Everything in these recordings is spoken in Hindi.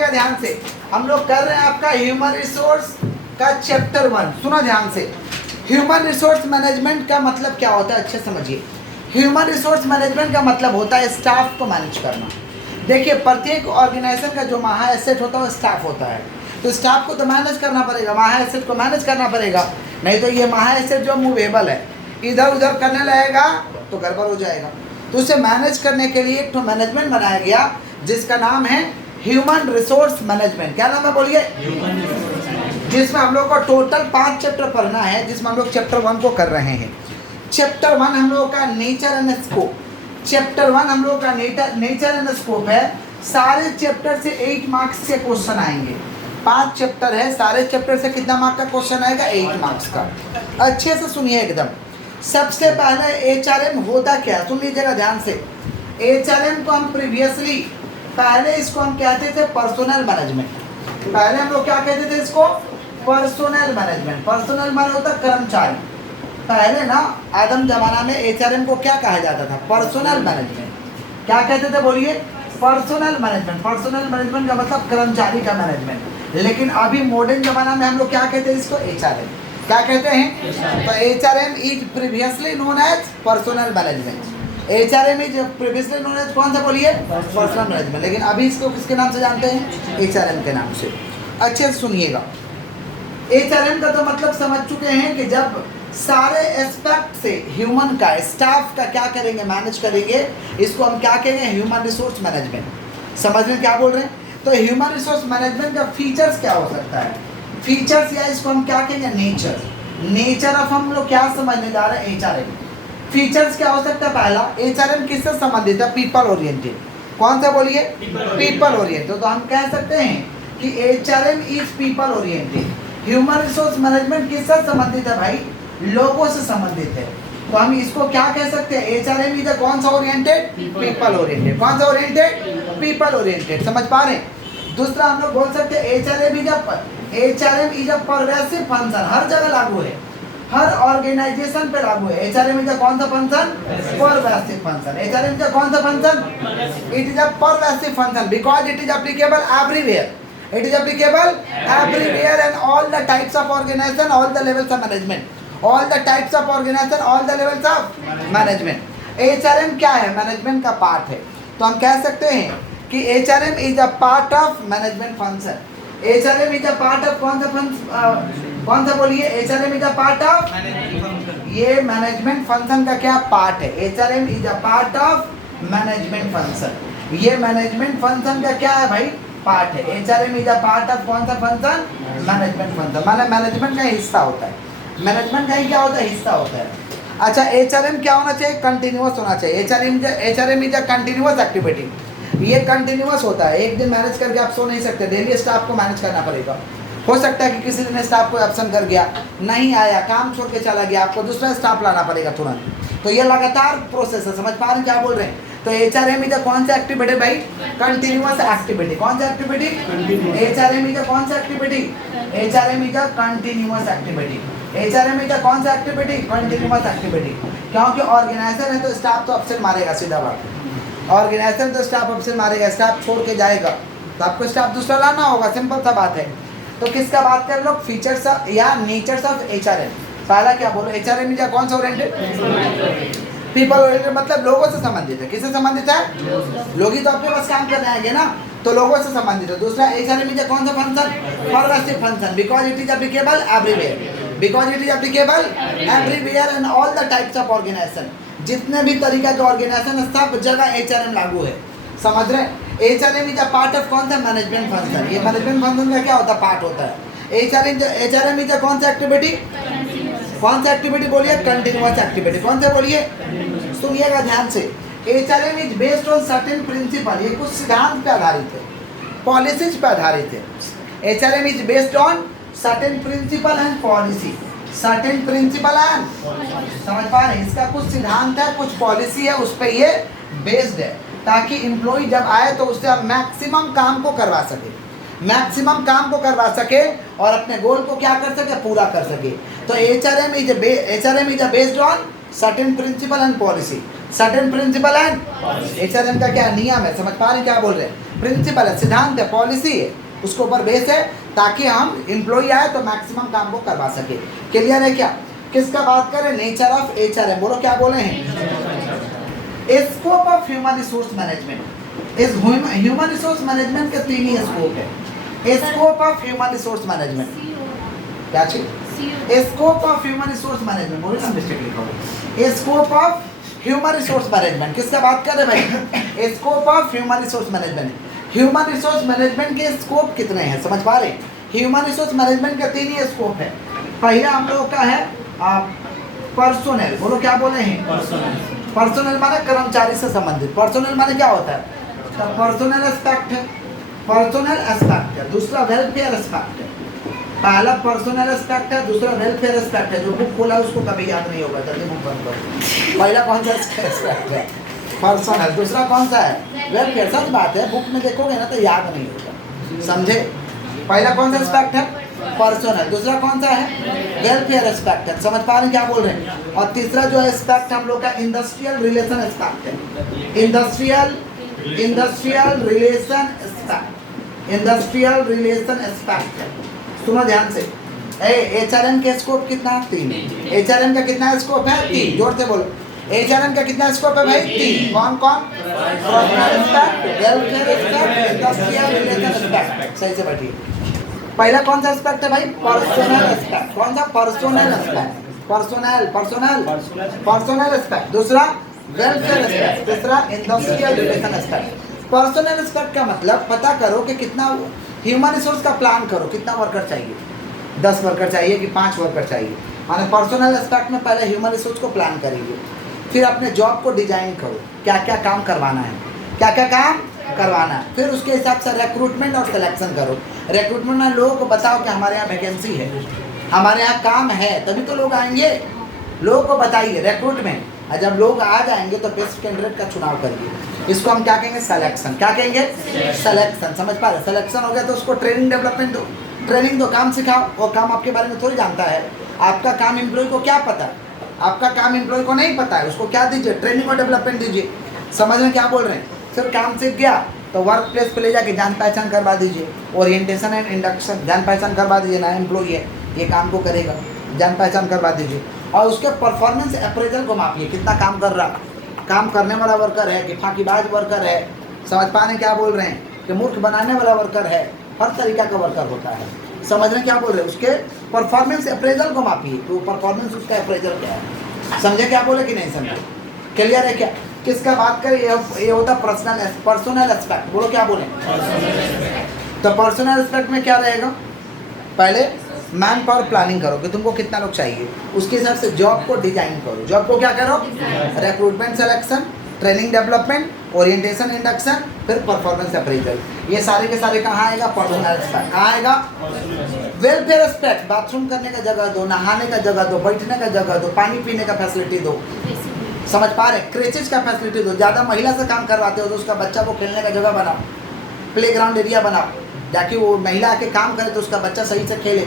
ध्यान से हम लोग कर रहे हैं आपका ह्यूमन रिसोर्स का चैप्टर 1। सुनो ध्यान से, ह्यूमन रिसोर्स मैनेजमेंट का मतलब क्या होता है, अच्छे समझिए। ह्यूमन रिसोर्स मैनेजमेंट का मतलब होता है स्टाफ को मैनेज करना। देखिए, प्रत्येक ऑर्गेनाइजेशन का जो महा एसेट होता है वो स्टाफ होता है, तो स्टाफ को तो मैनेज करना पड़ेगा, महा एसेट को मैनेज करना पड़ेगा, नहीं तो ये महा एसेट जो मूवेबल है इधर उधर करने लगेगा तो गड़बड़ हो जाएगा। तो उसे मैनेज करने के लिए एक तो मैनेजमेंट बनाया गया जिसका नाम है ह्यूमन रिसोर्स मैनेजमेंट। क्या नाम है बोलिए? जिसमें हम लोग को टोटल 5 चैप्टर पढ़ना है, जिसमें हम लोग चैप्टर 1 को कर रहे हैं। चैप्टर 1 हम लोग का नेचर एंड स्कोप। चैप्टर 1 हम लोग का नेचर एंड स्कोप है। सारे चैप्टर से 8 मार्क्स के क्वेश्चन आएंगे। 5 चैप्टर है, सारे चैप्टर से कितना मार्क्स का क्वेश्चन आएगा? 8 मार्क्स का। अच्छे से सुनिए एकदम। सबसे पहले HRM होता क्या, सुन लीजिएगा ध्यान से। HRM को हम प्रीवियसली पहले इसको हम कहते थे पर्सनल मैनेजमेंट। पहले हम लोग क्या कहते थे इसको? Personal management. पर्सनल मैनेजमेंट होता कर्मचारी। पहले ना आदम जमाना में HRM को क्या कहा जाता था? Personal management. क्या कहते थे बोलिए? Personal management. पर्सनल मैनेजमेंट का मतलब कर्मचारी का मैनेजमेंट। लेकिन अभी मॉडर्न जमाना में हम लोग क्या कहते हैं इसको? HRM। क्या कहते हैं? तो HRM is previously known as personal management. HRM is previously known as कौन सा बोलिए? Personal management. लेकिन अभी इसको किसके नाम से जानते हैं? HRM के नाम से। अच्छे से सुनिएगा। HRM का तो मतलब समझ चुके हैं कि जब सारे एस्पेक्ट से ह्यूमन का, स्टाफ का क्या करेंगे? मैनेज करेंगे। इसको हम क्या कहेंगे? Human resource management. समझ में क्या बोल रहे हैं? तो ह्यूमन रिसोर्स मैनेजमेंट का फीचर्स क्या हो सकता है? फीचर्स या इसको हम क्या कहेंगे? नेचर। नेचर ऑफ हम लोग क्या समझने जा रहे हैं? HRM। फीचर्स क्या हो सकता है? पहला, HRM किससे संबंधित है? People oriented. कौन सा बोलिए? People oriented. तो हम कह सकते हैं कि HRM is people oriented. Human resource management किससे संबंधित है भाई? लोगों से संबंधित है। तो हम इसको क्या कह सकते हैं? HRM इज कौन सा ओरिएंटेड? People oriented. कौन सा ओरिएंटेड? People oriented. समझ पा रहे हैं? दूसरा हम लोग बोल सकते हैं HRM is a pervasive function. हर जगह लागू है, हर ऑर्गेनाइजेशन पे लागू है। HRM इज कौन सा function? Pervasive function. HRM is कौन सा function? It is a pervasive function because it is applicable everywhere. It is applicable everywhere and all the types of organization, all the levels of management. All the types of organization, all the levels of management. HRM क्या है? मैनेजमेंट का पार्ट है। तो हम कह सकते हैं कि HRM is a part of management function. HRM is a part of कौन सा फंक्शन? कौन सा बोलिए? HRM is a part of, ये मैनेजमेंट फंक्शन का क्या पार्ट है? HRM is a part of management function. ये मैनेजमेंट फंक्शन का क्या है भाई? पार्ट है। HRM is a part of कौन सा फंक्शन? Management function. माने मैनेजमेंट का हिस्सा होता है। मैनेजमेंट का ही क्या होता है? हिस्सा होता है। अच्छा, HRM क्या होना चाहिए? कंटिन्यूअस होना चाहिए। HRM is a continuous activity. ये कंटिन्यूअस होता है। एक दिन मैनेज करके आप सो नहीं सकते, डेली स्टाफ को मैनेज करना पड़ेगा। हो सकता है कि किसी दिन स्टाफ को एब्सेंट कर गया, नहीं आया, काम छोड़ के चला गया, आपको दूसरा स्टाफ लाना पड़ेगा तुरंत। तो ये लगातार प्रोसेस है। समझ पा रहे हैं क्या बोल रहे हैं? तो HRM इज कौन सा एक्टिविटी भाई? Continuous activity. कौन सा एक्टिविटी? HRM इज कौन सा activity? HRM is continuous activity. HRM is कौन सा एक्टिविटी? Continuous activity. क्योंकि ऑर्गेनाइजेशन है तो स्टाफ तो अपसेट मारेगा, सीधा बात। ऑर्गेनाइजेशन तो स्टाफ अपसेट मारेगा, स्टाफ छोड़ के जाएगा तो आपको स्टाफ दूसरा लाना होगा। सिंपल सा बात है। तो किसका बात कर लोग? फीचर्स या नेचर्स ऑफ HRM। पहला क्या बोलो? HRM इज कौन सा ओरिएंटेड? पीपल ओरिएंटेड मतलब लोगों से संबंधित है। किससे संबंधित है? लोग ही तो आपके पास काम करने आएंगे ना, तो लोगों से संबंधित है। दूसरा, HRM इज कौन सा function? Pervasive function because it is applicable everywhere. Because it is applicable everywhere and all the types of organization. जितने भी तरीका के ऑर्गेनाइजेशन है सब जगह HRM लागू है। समझ रहे हैं? HRM is a part of कौन सा? Management function. ये मैनेजमेंट फंक्शन का क्या होता है? पार्ट होता है। HRM इज कौन सा एक्टिविटी? कौन सा एक्टिविटी बोलिए? Continuous activity. कौन सा बोलिए? सुनिएगा ध्यान से। HRM is based on certain principle. ये कुछ सिद्धांत पे आधारित है, पॉलिसीज पे आधारित है। HRM is based on certain principle and policy. Certain principle and, समझ पा रहे हैं? इसका कुछ सिद्धांत है, कुछ पॉलिसी है, उस पर ये बेस्ड है, ताकि एम्प्लॉय जब आए तो उससे आप मैक्सिमम काम को करवा सके, मैक्सिमम काम को करवा सके और अपने गोल को क्या कर सके? पूरा कर सके। तो HRM is based on certain principle and policy. Certain principle and HRM का क्या नियम है? समझ पा रहे हैं क्या बोल रहे हैं? प्रिंसिपल है, सिद्धांत है, पॉलिसी है, उसके ऊपर बेस है, ताकि हम एम्प्लॉई आए तो मैक्सिमम काम को करवा सके। क्लियर है क्या? किसका बात करें? Nature of HRM। बोलो क्या बोले हैं? Scope of human resource management. इस ह्यूमन रिसोर्स मैनेजमेंट के 3 ही स्कोप है। Scope of human resource management क्या चीज? Scope of human resource management. बोलो ना, मिस्टेक लिखा हो। Scope of human resource management किसका बात कर रहे भाई? Scope of human resource management. Human resource management के स्कोप कितने हैं समझ पा रहे? ह्यूमन रिसोर्स मैनेजमेंट के 3 ही स्कोप है। पहला हम लोगों का है पर्सोनल। बोलो क्या बोले हैं? पर्सोनल माने कर्मचारी से संबंधित। पर्सोनल माने क्या होता है? तो पर्सोनल एस्पेक्ट है, पर्सोनल एस्पेक्ट है। दूसरा वेलफेयर एस्पेक्ट है। पहला पर्सोनल एस्पेक्ट है, दूसरा वेलफेयर एस्पेक्ट है। जो बुक खोला उसको कभी याद नहीं होगा, जल्दी बुक बंद करो। पहला कौन सा एस्पेक्ट है? पर्सोनल। दूसरा कौन सा है? वेलफेयर। सच बात है, बुक में देखोगे ना तो याद नहीं होगा, समझे? पहला कौन सा एस्पेक्ट है? पर्सोनल। दूसरा कौन सा है? वेलफेयर एस्पेक्ट है। समझ पा रहे हैं क्या बोल रहे हैं? और तीसरा जो एस्पेक्ट हम लोग का इंडस्ट्रियल रिलेशन एस्पेक्ट है। Industrial relation aspect, industrial relation aspect है। सुनो ध्यान से। HRM के स्कोप कितना? 3। HRM का कितना स्कोप है? 3। जोर से बोलो। HRM का कितना स्कोप है भाई? 3। कौन कौन? Personal aspect, welfare aspect, industrial relation aspect. सही से बैठिए। पहला कौन सा एस्पेक्ट है भाई? Personal aspect. कौन सा? Personal aspect. Personal aspect. दूसरा वेलफेयर एस्पेक्ट। तीसरा industrial relation aspect. Personal aspect का मतलब पता करो कि कितना ह्यूमन रिसोर्स का प्लान करो, कितना वर्कर चाहिए, 10 वर्कर चाहिए कि 5 वर्कर चाहिए। माने पर्सनल एस्पेक्ट में पहले ह्यूमन रिसोर्स को प्लान करेंगे, फिर अपने जॉब को डिजाइन करो, क्या क्या काम करवाना है, क्या क्या काम करवाना है। फिर उसके हिसाब से रिक्रूटमेंट और सिलेक्शन करो। रिक्रूटमेंट में लोगों को बताओ कि हमारे यहाँ वैकेंसी है, हमारे यहाँ काम है, तभी तो लोग आएंगे। लोगों को बताइए रिक्रूटमेंट। और जब लोग आ जाएंगे तो बेस्ट कैंडिडेट का चुनाव करिए। इसको हम क्या कहेंगे? सिलेक्शन। क्या कहेंगे? सिलेक्शन। समझ पा रहे? सिलेक्शन हो गया तो उसको ट्रेनिंग डेवलपमेंट दो, ट्रेनिंग दो, काम सिखाओ। वो काम आपके बारे में थोड़ी जानता है। आपका काम एम्प्लॉय को क्या पता है? आपका काम एम्प्लॉय को नहीं पता है, उसको क्या दीजिए? ट्रेनिंग और डेवलपमेंट दीजिए। समझ में क्या बोल रहे हैं? फिर काम सीख गया तो वर्क प्लेस पे ले जाके जान पहचान करवा दीजिए। ओरिएंटेशन एंड इंडक्शन, जान पहचान करवा दीजिए। नया एम्प्लॉय है, ये काम को करेगा, जान पहचान करवा दीजिए। और उसके परफॉर्मेंस अप्रेजल को मापिए, कितना काम कर रहा, काम करने वाला वर्कर है कि फाकीबाज वर्कर है। समझ पाने क्या बोल रहे हैं? कि मूर्ख बनाने वाला वर्कर है। हर तरीका का वर्कर होता है। समझ रहे क्या बोल रहे हैं? उसके परफॉर्मेंस अप्रेजल को मापिए, तो परफॉर्मेंस उसका अप्रेजल क्या है। समझे क्या बोले कि नहीं समझे? क्लियर है क्या? किसका बात करें? ये होता पर्सनल एस्पेक्ट। बोलो क्या बोले? तो पर्सनल एस्पेक्ट में क्या रहेगा? पहले मैन पावर प्लानिंग करो कि तुमको कितना लोग चाहिए, उसके हिसाब से जॉब को डिजाइन करो। जॉब को क्या करो? Recruitment, selection, training development, orientation, induction, फिर परफॉर्मेंस अप्रेजल। ये सारे के सारे कहाँ आएगा? Personal aspect. कहाँ आएगा? Welfare aspect. बाथरूम करने का जगह दो, नहाने का जगह दो, बैठने का जगह दो, पानी पीने का फैसिलिटी दो। समझ पा रहे? क्रेचेज का फैसिलिटी दो। ज़्यादा महिला से काम करवाते हो तो उसका बच्चा को खेलने का जगह बनाओ, प्ले ग्राउंड एरिया बनाओ, ताकि वो महिला आके काम करे तो उसका बच्चा सही से खेले।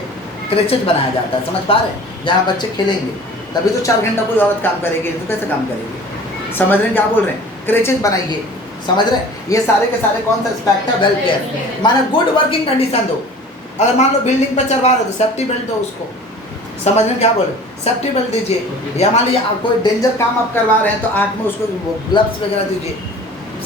क्रेचेज बनाया जाता है। समझ पा रहे? जहाँ बच्चे खेलेंगे तभी तो 4 घंटा कोई औरत काम करेगी, तो कैसे काम करेगी? समझ रहे क्या बोल रहे हैं? क्रेचेज बनाइए। समझ रहे? ये सारे के सारे कौन सा एस्पेक्ट है? वेलफेयर। माने गुड वर्किंग कंडीशन दो। अगर मान लो बिल्डिंग पर चढ़वा रहे तो सेफ्टी बेल्ट दो उसको। समझ में क्या बोल रहे? सेफ्टी बेल्ट दीजिए। या मान लीजिए कोई डेंजर काम आप करवा रहे हैं तो आँख में उसको ग्लव्स वगैरह दीजिए।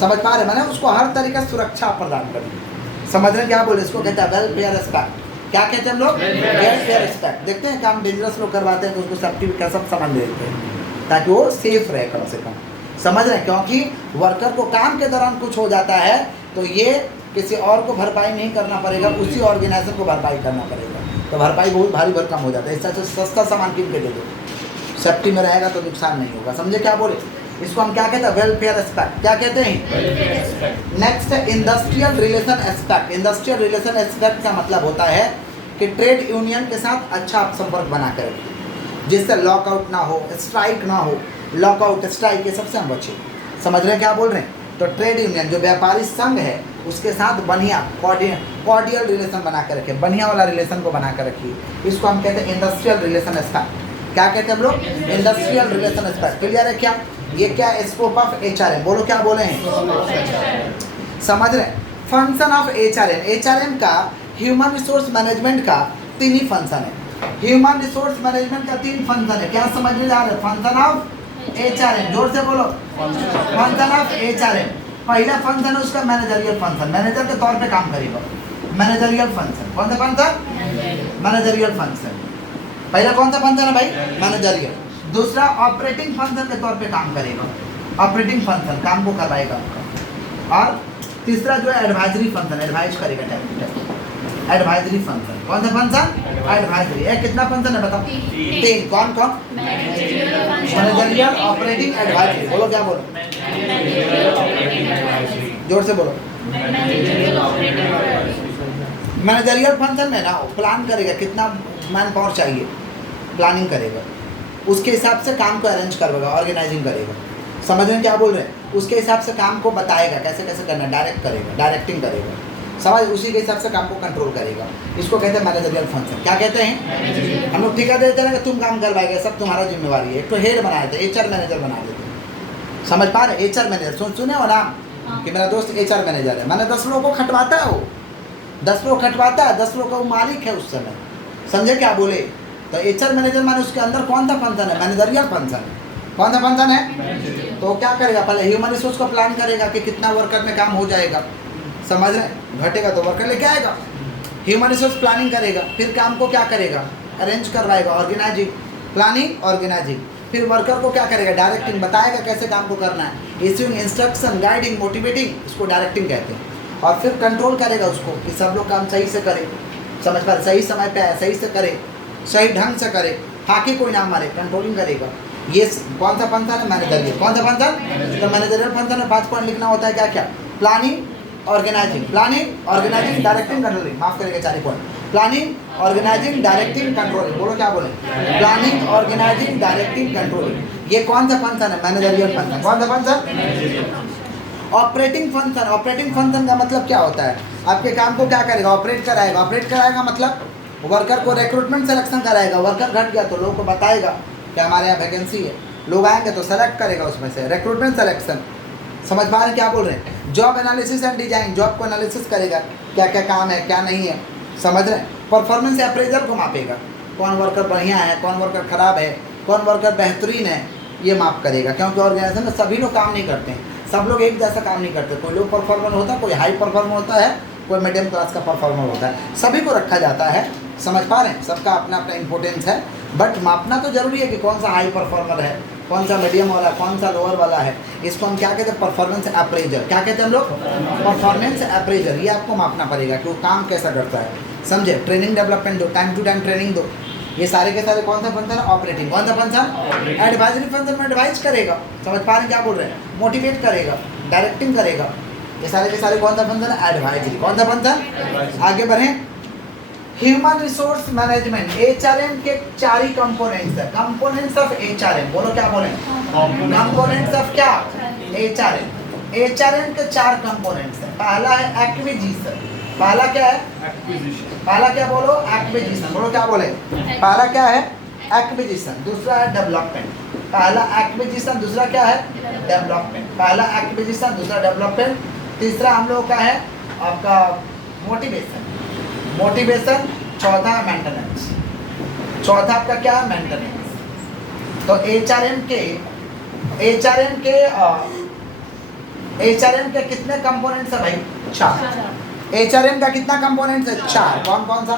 समझ पा रहे? मैंने उसको हर तरीके से सुरक्षा प्रदान करिए। समझ रहे क्या बोले? इसको कहते हैं वेलफेयर एस्पेक्ट। क्या कहते हैं हम लोग? Welfare aspect. देखते हैं काम डेंजरस लोग करवाते हैं तो उसको सेफ्टी का सब सामान दे देते हैं ताकि वो सेफ रहे कम से कम। समझ रहे? क्योंकि वर्कर को काम के दौरान कुछ हो जाता है तो ये किसी और को भरपाई नहीं करना पड़ेगा, उसी ऑर्गेनाइजर को भरपाई करना पड़ेगा, तो भरपाई बहुत भारी भरकम हो जाता है। इससे अच्छा सस्ता सामान किन के दे दो, सेफ्टी में रहेगा तो नुकसान नहीं होगा। समझे क्या बोले? इसको हम क्या कहते हैं? Welfare aspect. क्या कहते हैं? नेक्स्ट है industrial relation aspect. Industrial relation aspect का मतलब होता है कि ट्रेड यूनियन के साथ अच्छा आप संपर्क बना कर रखें, जिससे लॉकआउट ना हो, स्ट्राइक ना हो। लॉकआउट, स्ट्राइक, ये सबसे हम बचे। समझ रहे हैं क्या बोल रहे हैं? तो ट्रेड यूनियन जो व्यापारी संघ है उसके साथ बढ़िया कॉर्डियल रिलेशन बना कर रखें, बढ़िया वाला रिलेशन को बना कर रखिए। इसको हम कहते हैं इंडस्ट्रियल रिलेशन एस्पेक्ट। क्या कहते हैं हम लोग? Industrial relation aspect. क्लियर है क्या? ये क्या स्कोप ऑफ HRM? बोलो क्या बोले हैं? समझ रहे हैं? फंक्शन ऑफ एचआरएम, एचआरएम का ह्यूमन रिसोर्स मैनेजमेंट का 3 ही फंक्शन है। ह्यूमन रिसोर्स मैनेजमेंट का 3 फंक्शन है। क्या समझ में आ रहा है? फंक्शन ऑफ एचआरएम, जोर से बोलो, फंक्शन ऑफ एचआरएम। पहला फंक्शन है उसका मैनेजरियल फंक्शन, मैनेजर के तौर पे काम करेगा। मैनेजरियल फंक्शन, कौन सा फंक्शन? Managerial function. पहला कौन सा फंक्शन है भाई? मैनेजरियल। दूसरा ऑपरेटिंग फंक्शन के तौर पे काम करेगा, ऑपरेटिंग फंक्शन काम को करवाएगा आपका। और तीसरा जो है एडवाइजरी फंक्शन, एडवाइज करेगा टाइम। एडवाइजरी फंक्शन, कौन सा फंक्शन? एडवाइजरी। ये कितना फंक्शन है बताओ? 3। कौन कौन? Managerial, operating, advisory. बोलो क्या बोलो? जोर से बोलो। मैनेजरियल फंक्शन में ना प्लान करेगा कितना मैन पावर चाहिए, प्लानिंग करेगा, उसके हिसाब से काम को अरेंज करवाएगा, ऑर्गेनाइजिंग करेगा। समझ रहे हैं क्या बोल रहे हैं? उसके हिसाब से काम को बताएगा कैसे कैसे करना, डायरेक्ट करेगा, डायरेक्टिंग करेगा, समझ, उसी के हिसाब से काम को कंट्रोल करेगा। इसको कहते हैं मैनेजरियल फंक्शन। क्या कहते हैं? हम लोग ठेका देते हैं ना कि तुम काम करवाएगा, सब तुम्हारा जिम्मेवारी है। एक तो हेड बना देते, एचआर मैनेजर बना देते। समझ पा रहे? एचआर मैनेजर सुने हो नाम कि मेरा दोस्त एचआर मैनेजर है, मैंने 10 लोगों को खटवाता है, वो 10 लोग खटवाता है, 10 लोग का वो मालिक है उस समय। समझे क्या बोले? तो एचआर मैनेजर माने उसके अंदर कौन सा फंक्शन है? मैनेजरियल फंक्शन है। कौन सा फंक्शन है? तो क्या करेगा? पहले ह्यूमन रिसोर्स को प्लान करेगा कि कितना वर्कर में काम हो जाएगा, समझ रहे? घटेगा तो वर्कर लेके आएगा, ह्यूमन रिसोर्स प्लानिंग करेगा, फिर काम को क्या करेगा? अरेंज करवाएगा, ऑर्गेनाइजिंग, प्लानिंग, ऑर्गेनाइजिंग। फिर वर्कर को क्या करेगा? डायरेक्टिंग, बताएगा कैसे काम को करना है, इश्यूइंग इंस्ट्रक्शन, गाइडिंग, मोटिवेटिंग, इसको डायरेक्टिंग कहते हैं। और फिर कंट्रोल करेगा उसको कि सब लोग काम सही से करे, समझ पा रहे? सही समय पे आए, सही से करे, सही ढंग से करे, फाकी कोई ना मारे, कंट्रोलिंग करेगा। ये कौन सा फंक्शन है? मैनेजरियल। कौन सा फंक्शन? तो मैनेजरियल फंक्शन में 5 पॉइंट लिखना होता है। क्या क्या? Planning, organizing, planning, organising, directing, controlling. माफ करेगा 4 point. Planning, organising, directing, controlling. बोलो क्या बोले? Planning, organising, directing, controlling. ये कौन सा फंक्शन है? Managerial function. कौन सा function? Operating function. Operating function का मतलब क्या होता है? आपके काम को क्या करेगा? ऑपरेट कराएगा। ऑपरेट कराएगा मतलब वर्कर को रिक्रूटमेंट सिलेक्शन कराएगा। वर्कर घट गया तो लोगों को बताएगा कि हमारे यहाँ वैकेंसी है, लोग आएंगे तो सेलेक्ट करेगा उसमें से, रिक्रूटमेंट सिलेक्शन। समझ पा रहे हैं क्या बोल रहे हैं? Job analysis and design, job को एनालिसिस करेगा, क्या क्या काम है क्या नहीं है, समझ रहे हैं? परफॉर्मेंस अप्रेजल को मापेगा, कौन वर्कर बढ़िया है, कौन वर्कर खराब है, कौन वर्कर बेहतरीन है, ये माप करेगा। क्योंकि ऑर्गेनाइजेशन में सभी लोग काम नहीं करते हैं, सब लोग एक जैसा काम नहीं करते। कोई लो परफॉर्मर होता है, कोई हाई परफॉर्मर होता है, कोई मीडियम क्लास का परफॉर्मर होता है, सभी को रखा जाता है। समझ पा रहे हैं? सबका अपना अपना इंपॉर्टेंस है, बट मापना तो जरूरी है कि कौन सा हाई परफॉर्मर है, कौन सा मीडियम वाला, कौन सा लोअर वाला है। इसको हम क्या कहते हैं? Performance appraisal. क्या कहते हैं हम लोग? Performance appraisal. ये आपको मापना पड़ेगा कि वो काम कैसा करता है, समझे? ट्रेनिंग डेवलपमेंट दो, टाइम टू टाइम ट्रेनिंग दो। ये सारे के सारे कौन सा फंक्शन है? ऑपरेटिंग। कौन सा फंक्शन? एडवाइजरी फंक्शन में एडवाइज करेगा। समझ पा रहे हैं क्या बोल रहे हैं? मोटिवेट करेगा, डायरेक्टिंग करेगा। ये सारे के सारे कौन सा फंक्शन है? एडवाइजरी। कौन सा फंक्शन? आगे बढ़ें। ह्यूमन रिसोर्स मैनेजमेंट, एचआरएम के 4 ही कंपोनेंट्स है। कंपोनेंट्स ऑफ एचआरएम, बोलो क्या बोले? कंपोनेंट्स ऑफ क्या? एचआरएम। एचआरएम के 4 कंपोनेंट्स हैं। पहला है एक्विजिशन। पहला क्या है? पहला क्या बोलो? एक्विजिशन। बोलो क्या बोले? पहला क्या है? एक्विजिशन। दूसरा है डेवलपमेंट। पहला एक्विजिशन, दूसरा क्या है? डेवलपमेंट। पहला एक्विजिशन, दूसरा डेवलपमेंट, तीसरा हम लोग का है आपका मोटिवेशन। मोटिवेशन, चौथा है मेंटेनेंस। चौथा आपका क्या है? मेंटेनेंस। तो एचआरएम के कितने कंपोनेंट्स है भाई? 4। एचआरएम का कितना कंपोनेंट्स है? 4। कौन कौन सा?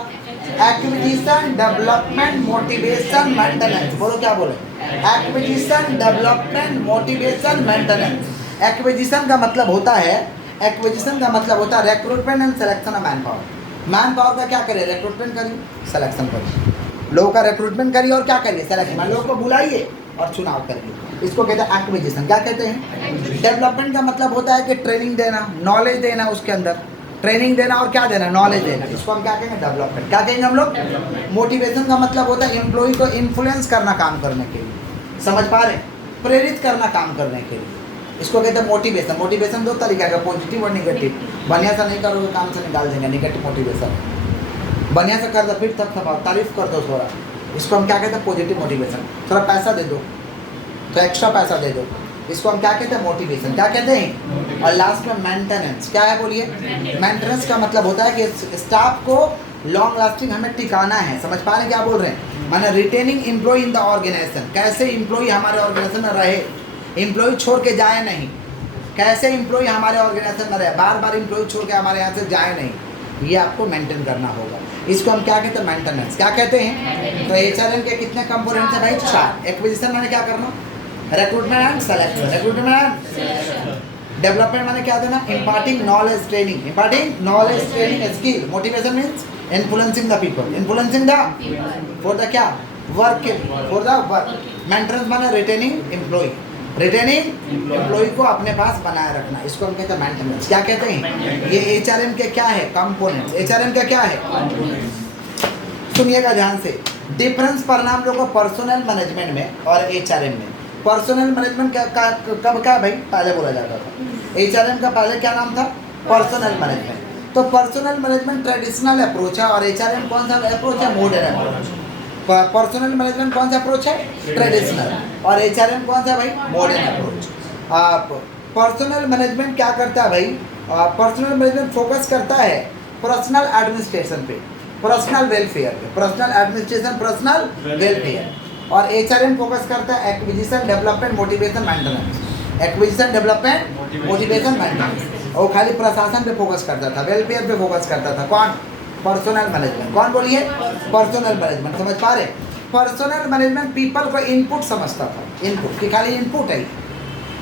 Acquisition, development, motivation, maintenance. बोलो क्या बोले? Acquisition, development, motivation, maintenance. Acquisition का मतलब होता है, एक्विजिशन का मतलब होता है recruitment and selection of man power. Man power का क्या करिए? रिक्रूटमेंट करिए, सिलेक्शन करिए। लोगों का रिक्रूटमेंट करिए और क्या करिए? सिलेक्शन। लोगों को बुलाइए और चुनाव करिए। इसको कहते हैं एक्विजिशन। क्या कहते हैं? डेवलपमेंट का मतलब होता है कि ट्रेनिंग देना, नॉलेज देना, उसके अंदर ट्रेनिंग देना और क्या देना? नॉलेज देना। इसको हम क्या कहेंगे? डेवलपमेंट। क्या कहेंगे हम लोग? मोटिवेशन का मतलब होता है एम्प्लॉय को इन्फ्लुएंस करना काम करने के लिए। समझ पा रहे? प्रेरित करना काम करने के लिए, इसको कहते हैं मोटिवेशन। मोटिवेशन 2 तरीके का, पॉजिटिव और निगेटिव। बढ़िया से नहीं करोगे काम से निकाल देंगे, निगेटिव मोटिवेशन। बढ़िया से कर दो, फिर तक तारीफ कर दो थोड़ा, इसको हम क्या कहते हैं? Positive motivation. थोड़ा पैसा दे दो तो एक्स्ट्रा पैसा दे दो, इसको हम क्या कहते हैं? मोटिवेशन। क्या कहते हैं? और लास्ट में मेंटेनेंस। क्या है बोलिए? मेंटेनेंस का मतलब होता है कि स्टाफ को लॉन्ग लास्टिंग हमें टिकाना है। समझ पा रहे हैं क्या बोल रहे हैं? माने retaining employ in the organization, कैसे एम्प्लॉय हमारे ऑर्गेनाइजेशन में रहे, एम्प्लॉय छोड़ के जाए नहीं, कैसे एम्प्लॉय हमारे ऑर्गेनाइजेशन में रहे, बार बार एम्प्लॉय छोड़ के हमारे यहाँ से जाए नहीं, ये आपको मेंटेन करना होगा। इसको हम क्या कहते हैं? मेंटेनेंस। क्या कहते हैं? तो एचआरएम के कितने कंपोनेंट्स हैं भाई? 4। एक्विजिशन माने क्या करना? Recruitment and selection. Recruitment and development माने क्या देना? Imparting knowledge training, imparting knowledge training skill. Motivation means influencing the people, influencing the for the क्या? Work, for the work. Maintenance माने रिटेनिंग एम्प्लॉय, रिटेनिंग एम्प्लॉय को अपने पास बनाए रखना, इसको हम कहते हैं मेंटेनेंस। क्या कहते हैं? ये एचआरएम के क्या है? कंपोनेंट्स। एचआरएम का क्या है? सुनिएगा ध्यान से। डिफरेंस परिणाम लोगों को पर्सनल मैनेजमेंट में और एचआरएम में। पर्सनल मैनेजमेंट कब का भाई पहले बोला जाता था? एचआरएम का पहले क्या नाम था? Personal management. तो पर्सनल मैनेजमेंट ट्रेडिशनल अप्रोच है और एचआरएम कौन सा अप्रोच है? Modern approach. पर्सनल मैनेजमेंट कौन सा अप्रोच है? ट्रेडिशनल। और एचआरएम कौन सा भाई? Modern approach. पर्सनल मैनेजमेंट क्या करता है भाई? पर्सनल मैनेजमेंट फोकस करता है पर्सनल एडमिनिस्ट्रेशन पे, पर्सनल वेलफेयर पे, पर्सनल एडमिनिस्ट्रेशन, पर्सनल वेलफेयर। और एचआरएम फोकस करता है acquisition, development, motivation, maintenance. Acquisition, development, motivation, maintenance. और खाली प्रशासन पे फोकस करता था, वेलफेयर पे फोकस करता था। कौन? Personal management. कौन बोलिए? Personal management. समझ पा रहे? पर्सनल मैनेजमेंट पीपल को इनपुट समझता था, इनपुट कि खाली इनपुट है,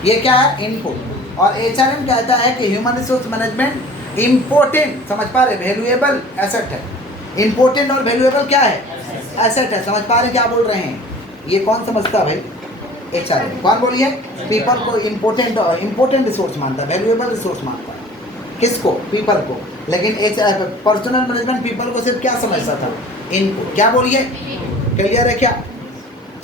ये क्या है? इनपुट। और एचआरएम कहता है कि ह्यूमन रिसोर्स मैनेजमेंट इम्पोर्टेंट, समझ पा रहे? वैल्यूएबल एसेट है। इम्पोर्टेंट और वैल्यूएबल क्या है? एसेट है। समझ पा रहे क्या बोल रहे हैं? ये कौन समझता है भाई? एचआरएम। कौन बोलिए? पीपल को इम्पोर्टेंट और इम्पोर्टेंट रिसोर्स मानता है, वैल्यूएबल रिसोर्स मानता है। किसको? पीपल को। लेकिन पर्सनल मैनेजमेंट पीपल को सिर्फ क्या समझता था? इनपुट। क्या बोलिए? क्लियर है क्या?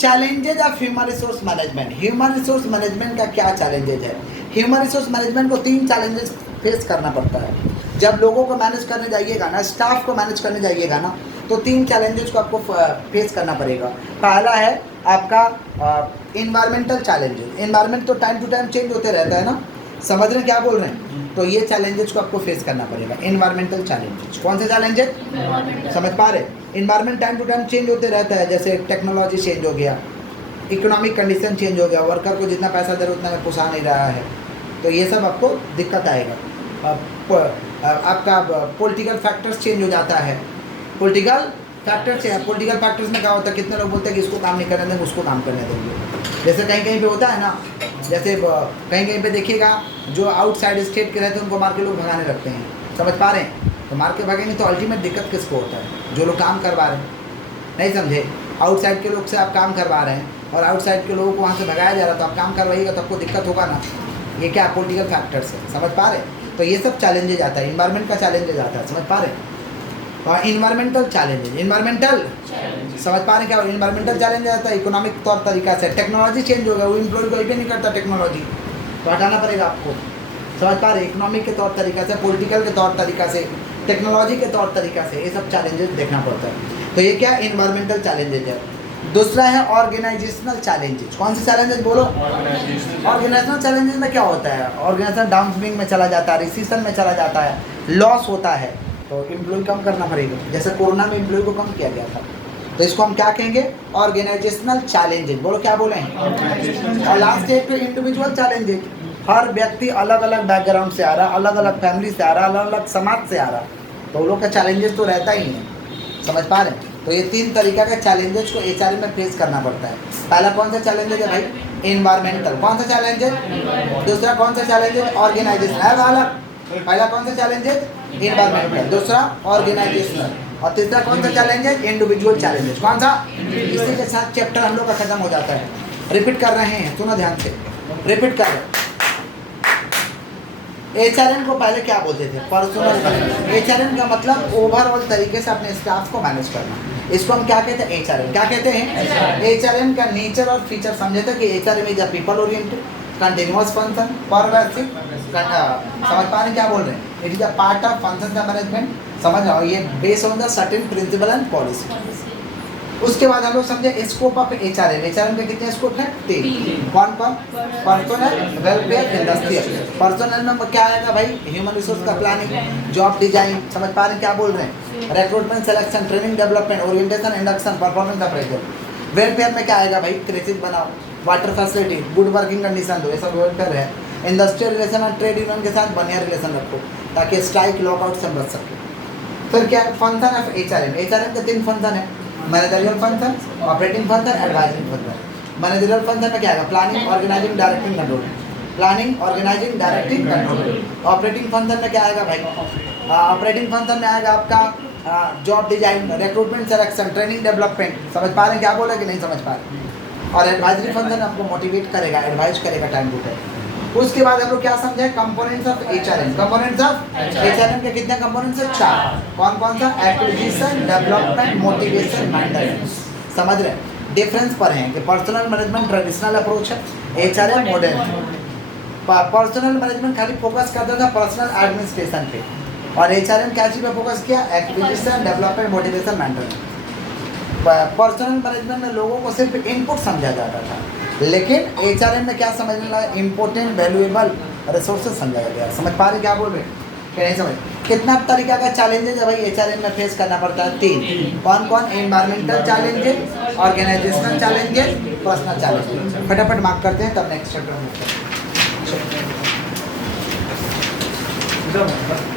Challenges of human resource management. Human resource management का क्या चैलेंजेज है? ह्यूमन रिसोर्स मैनेजमेंट को 3 चैलेंजेस फेस करना पड़ता है। जब लोगों को मैनेज करने जाइएगा ना, स्टाफ को मैनेज करने जाइएगा ना, तो 3 चैलेंजेस को आपको फेस करना पड़ेगा। पहला है आपका इन्वायरमेंटल चैलेंजेस। इन्वायरमेंट तो टाइम टू टाइम चेंज होते रहता है ना, समझ रहे हैं क्या बोल रहे हैं? तो ये चैलेंजेस को आपको फेस करना पड़ेगा, इन्वायरमेंटल चैलेंजेस। कौन से चैलेंजेस? समझ पा रहे? Environment time to time change होते रहता है, जैसे टेक्नोलॉजी चेंज हो गया, इकोनॉमिक कंडीशन चेंज हो गया, वर्कर को जितना पैसा दे रहे उतना में पोसा नहीं रहा है, तो ये सब आपको दिक्कत आएगा। आपका पॉलिटिकल फैक्टर्स चेंज हो जाता है। पॉलिटिकल फैक्टर्स में क्या होता है? कितने लोग बोलते हैं कि इसको काम नहीं करने देंगे, उसको काम करने देंगे। जैसे कहीं कहीं पे होता है ना, जैसे कहीं कहीं पे देखिएगा जो आउटसाइड स्टेट के रहते हैं उनको मार के लोग भगाने लगते हैं। समझ पा रहे हैं? तो मार के भगेंगे तो अल्टीमेट दिक्कत किसको होता है? जो लोग काम करवा रहे हैं। नहीं समझे? आउटसाइड के लोग से आप काम करवा रहे हैं और आउटसाइड के लोगों को वहाँ से भगाया जा रहा है, तो आप काम करवाइएगा तो आपको दिक्कत होगा ना। ये क्या पॉलिटिकल फैक्टर्स है। समझ पा रहे? तो ये सब चैलेंजेज आता है, इन्वायरमेंट का चैलेंजेज आता है। समझ पा रहे? और इन्वायरमेंटल चैलेंजेज, इन्वायरमेंटल समझ पा रहे क्या? इन्वायरमेंटल चैलेंज आता है इकोनॉमिक तौर तरीका से। टेक्नोलॉजी चेंज हो गया, वो इम्प्लॉय कोई भी नहीं करता टेक्नोलॉजी, तो हटाना पड़ेगा आपको। समझ पा रहे? इकोनॉमिक के तौर तरीका से, पॉलिटिकल के तौर तरीका से, टेक्नोलॉजी के तौर तरीका से, ये सब चैलेंजेस देखना पड़ता है। तो ये क्या इन्वायरमेंटल चैलेंजेज है। दूसरा है ऑर्गेनाइजेशनल चैलेंजेस। कौन से चैलेंजेस बोलो? ऑर्गेनाइजेशनल चैलेंजेस में क्या होता है? ऑर्गेनाइजेशन डाउनस्विंग में चला जाता है, रिसेशन में चला जाता है, लॉस होता है, तो एम्प्लॉय कम करना पड़ेगा। जैसे कोरोना में एम्प्लॉय को कम किया गया था, तो इसको हम क्या कहेंगे? Organisational challenges. बोलो क्या बोले हैं? और लास्ट एक इंडिविजुअल चैलेंजेस। हर व्यक्ति अलग अलग बैकग्राउंड से आ रहा, अलग अलग फैमिली से आ रहा, अलग अलग समाज से आ रहा, तो उन लोग का चैलेंजेस तो रहता ही है। समझ पा रहे हैं? तो ये 3 तरीका के चैलेंजेस को एचआरएम में फेस करना पड़ता है। पहला कौन सा चैलेंजेस है भाई? इन्वायरमेंटल। कौन सा चैलेंज है? दूसरा कौन सा चैलेंज है? ऑर्गेनाइजेशन है वाला। पहला कौन सा चैलेंज है? इन्वायरमेंटल। दूसरा ऑर्गेनाइजेशनल। और तीसरा कौन सा चैलेंज है? Individual challenges. कौन सा? इसी के साथ चैप्टर हम लोग का खत्म हो जाता है। रिपीट कर रहे हैं, सुनो ध्यान से, रिपीट कर रहे हैं। एचआरएम को पहले क्या बोलते थे? Personal management. एचआरएम का मतलब ओवरऑल तरीके से अपने स्टाफ को मैनेज करना। इसको हम क्या कहते हैं? एचआरएम। क्या कहते हैं? एचआरएम का नेचर और फीचर समझे थे कि HRM is a people oriented, continuous function, pervasive. समझ पा रहे क्या बोल रहे हैं? It is a part of function का मैनेजमेंट। समझ रहा हो? ये based on the certain principle and policy. उसके बाद हम लोग समझे स्कोप ऑफ एचआरएम। एचआरएम के कितने स्कोप हैं? 3। कौन कौन? Personal, welfare, industrial. पर्सनल में क्या आएगा भाई? ह्यूमन रिसोर्स का प्लानिंग, जॉब डिजाइन, समझ पा रहे हैं क्या बोल रहे हैं? Recruitment, selection, training, development, orientation, induction, performance appraisal. Welfare में क्या आएगा भाई? क्रेचेज बनाओ, water facility, good working condition दो, ये सब वेलफेयर है। इंडस्ट्रियल रिलेशन और ट्रेड यूनियन के साथ बढ़िया रिलेशन रखो ताकि स्ट्राइक लॉकआउट से बच सके। फिर क्या फंक्शन ऑफ एचआरएम? एचआरएम के 3 फंक्शन है, managerial function, operating function, advisory function. Managerial function में क्या आएगा? Planning, organising, directing, control. Planning, organising, directing, control. Operating function में क्या आएगा भाई? ऑपरेटिंग फंक्शन में आएगा आपका job design, recruitment, selection, training, development. समझ पा रहे हैं क्या बोला कि नहीं समझ पा रहे? और एडवाइजरी फंक्शन आपको मोटिवेट करेगा, एडवाइज करेगा टाइम टू टाइम। उसके बाद हम लोग क्या समझे? Components of HRM. Components of HRM के कितने कंपोनेंट्स हैं? 4। कौन कौन सा? Acquisition, development, motivation, maintenance. समझ रहे हैं? डिफरेंस पर हैं कि पर्सनल मैनेजमेंट ट्रेडिशनल अप्रोच है, एचआरएम मॉडर्न है। पर्सनल मैनेजमेंट खाली फोकस करता था पर्सनल एडमिनिस्ट्रेशन पे, और एचआरएम क्या चीज पे फोकस किया? Acquisition, development, motivation, maintenance. Personal management में लोगों को सिर्फ इनपुट समझा जाता था, लेकिन एचआरएम में क्या समझने लगा? इंपॉर्टेंट, वैल्यूएबल रिसोर्सेज समझाया गया। समझ पा रहे क्या बोल रहे कि नहीं समझ? कितना तरीका का चैलेंजेस है भाई एचआरएम में फेस करना पड़ता है? 3। कौन कौन? Environmental challenges, organisational challenges, personal challenges. फटाफट मार्क करते हैं, तब नेक्स्ट चैप्टर में